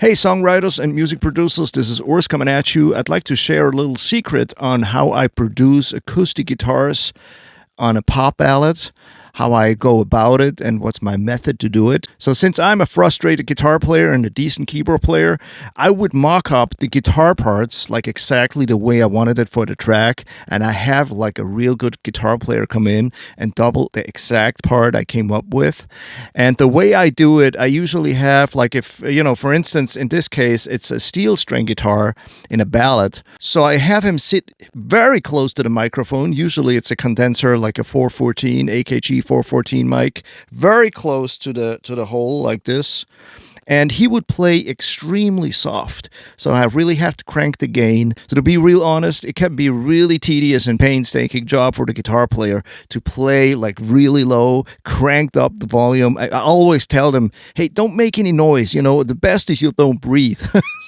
Hey, songwriters and music producers, this is Urs coming at you. I'd like to share a little secret on how I produce acoustic guitars on a pop ballad, how I go about it, and what's my method to do it. So since I'm a frustrated guitar player and a decent keyboard player, I would mock up the guitar parts like exactly the way I wanted it for the track, and I have like a real good guitar player come in and double the exact part I came up with. And the way I do it, I usually have like if, for instance, in this case, it's a steel string guitar in a ballad. So I have him sit very close to the microphone. Usually it's a condenser like a 414 AKG 414 mic, very close to the hole like this, and he would play extremely soft. So I really have to crank the gain. So to be real honest, it can be a really tedious and painstaking job for the guitar player to play like really low, cranked up the volume. I always tell them, hey, don't make any noise. The best is you don't breathe.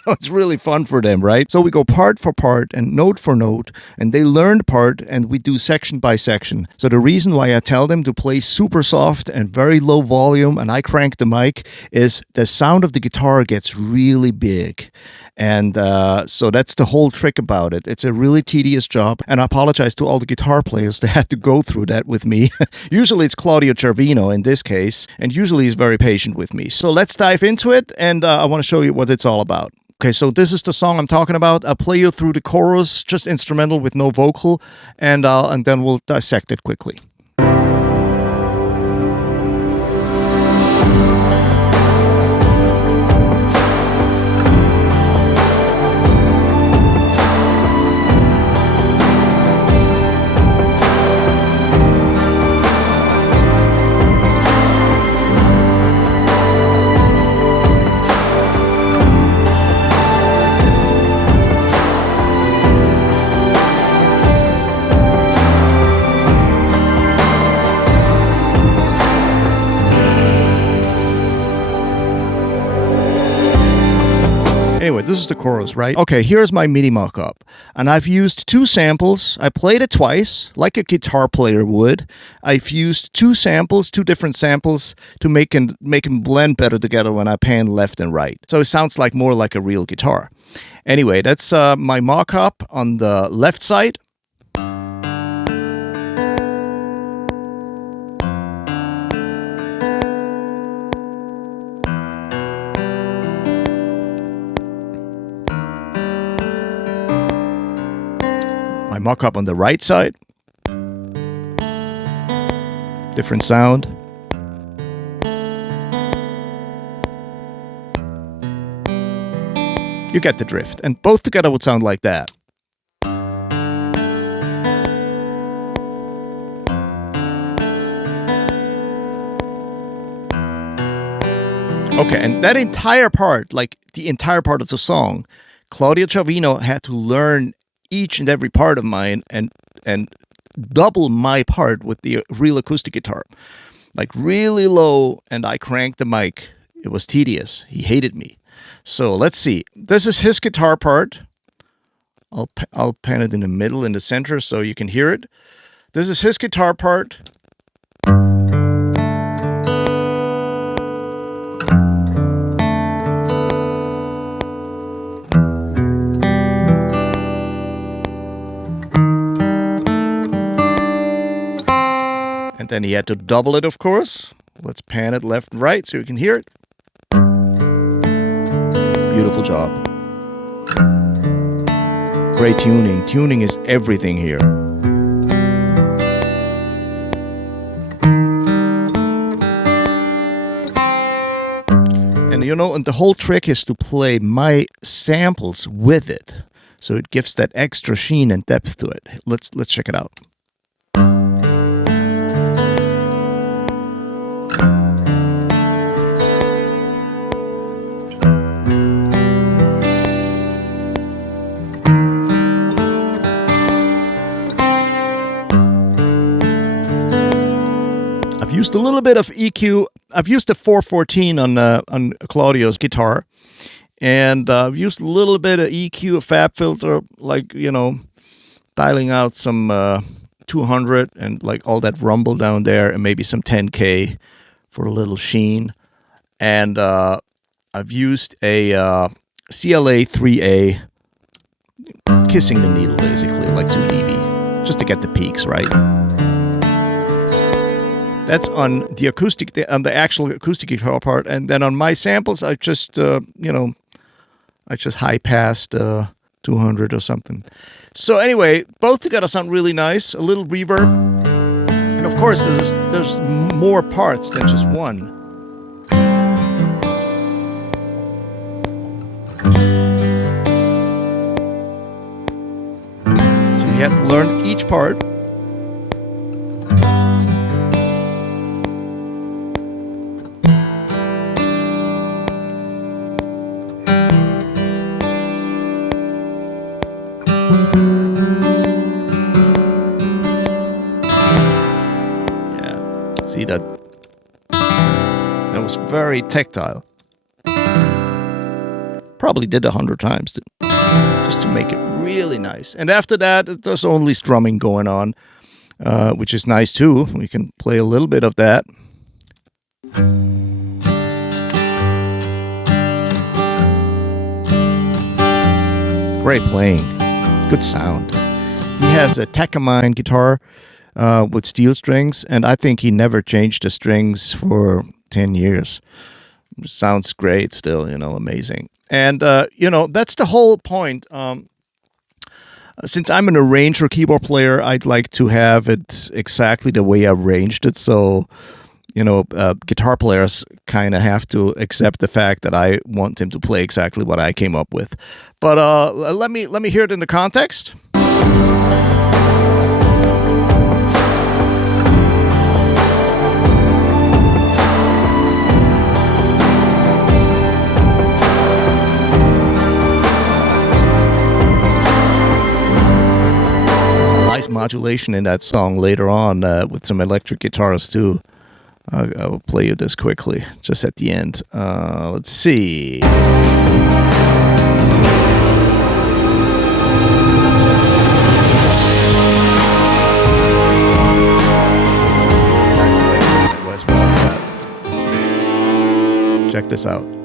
So it's really fun for them, right? So we go part for part and note for note, and they learn the part, and we do section by section. So the reason why I tell them to play super soft and very low volume, and I crank the mic, is the sound of the guitar gets really big. And so that's the whole trick about it. It's a really tedious job, and I apologize to all the guitar players that had to go through that with me. Usually it's Claudio Cervino in this case, and usually he's very patient with me. So let's dive into it, and I want to show you what it's all about. Okay, so this is the song I'm talking about. I'll play you through the chorus, just instrumental with no vocal, and then we'll dissect it quickly. Anyway, this is the chorus, right? Okay, here's my MIDI mock-up. And I've used two samples. I played it twice, like a guitar player would. I've used two different samples, to make them blend better together when I pan left and right. So it sounds like more like a real guitar. Anyway, that's my mock-up on the left side. My mock-up on the right side. Different sound. You get the drift. And both together would sound like that. Okay, and that entire part, like the entire part of the song, Claudio Cervino had to learn each and every part of mine and double my part with the real acoustic guitar, like really low, and I cranked the mic. It was tedious. He hated me. So let's see. This is his guitar part. I'll pan it in the middle, in the center, so you can hear it. This is his guitar part. And then he had to double it, of course. Let's pan it left and right so you can hear it. Beautiful job. Great tuning. Tuning is everything here. And and the whole trick is to play my samples with it, so it gives that extra sheen and depth to it. Let's check it out. I've used a little bit of EQ. I've used the 414 on Claudio's guitar, and I've used a little bit of EQ, a fab filter, like dialing out some 200 and like all that rumble down there, and maybe some 10K for a little sheen. And I've used a CLA 3A, kissing the needle basically, like 2 dB, just to get the peaks right. That's on the acoustic, on the actual acoustic guitar part, and then on my samples, I just I just high passed 200 or something. So anyway, both together sound really nice. A little reverb, and of course, there's more parts than just one. So you have to learn each part. Yeah, see that? That was very tactile. Probably did 100 times just to make it really nice. And after that, there's only strumming going on, which is nice too. We can play a little bit of that. Great playing. Good sound. He has a Takamine guitar with steel strings, and I think he never changed the strings for 10 years. Sounds great still, amazing. And, that's the whole point. Since I'm an arranger keyboard player, I'd like to have it exactly the way I arranged it. So, guitar players kind of have to accept the fact that I want him to play exactly what I came up with. But let me hear it in the context. Nice modulation in that song later on with some electric guitars too. I will play you this quickly, just at the end. Let's see. Check this out. It's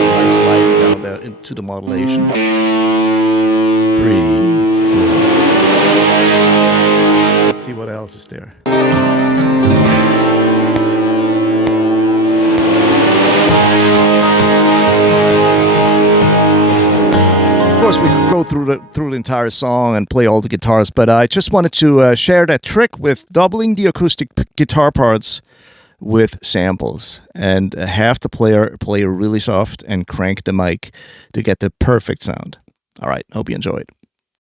a nice slide down there into the modulation. 3, 4. Let's see what else is there. Of course, we could go through the entire song and play all the guitars, but I just wanted to share that trick with doubling the acoustic guitar parts with samples, and have the player play really soft and crank the mic to get the perfect sound. All right, hope you enjoyed.